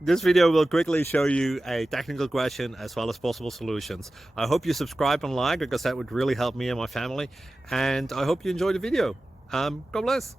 This video will quickly show you a technical question as well as possible solutions. I hope you subscribe and like, because that would really help me and my family. And I hope you enjoy the video. God bless.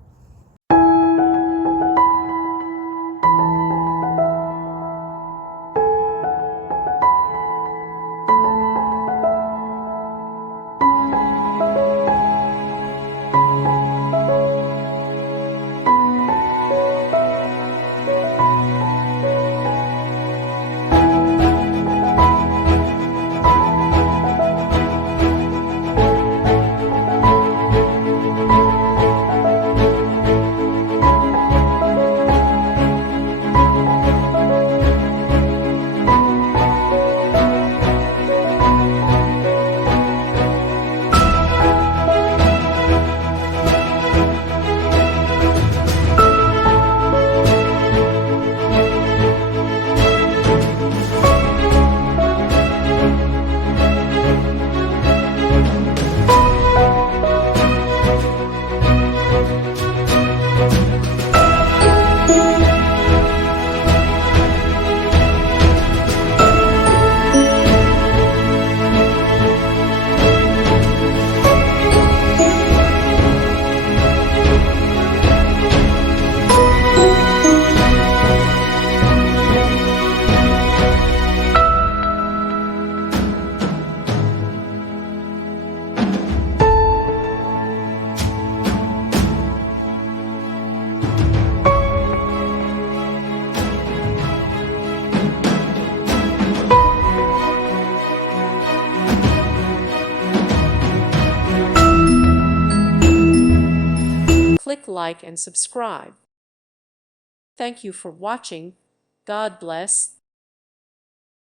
Click like and subscribe. Thank you for watching. God bless.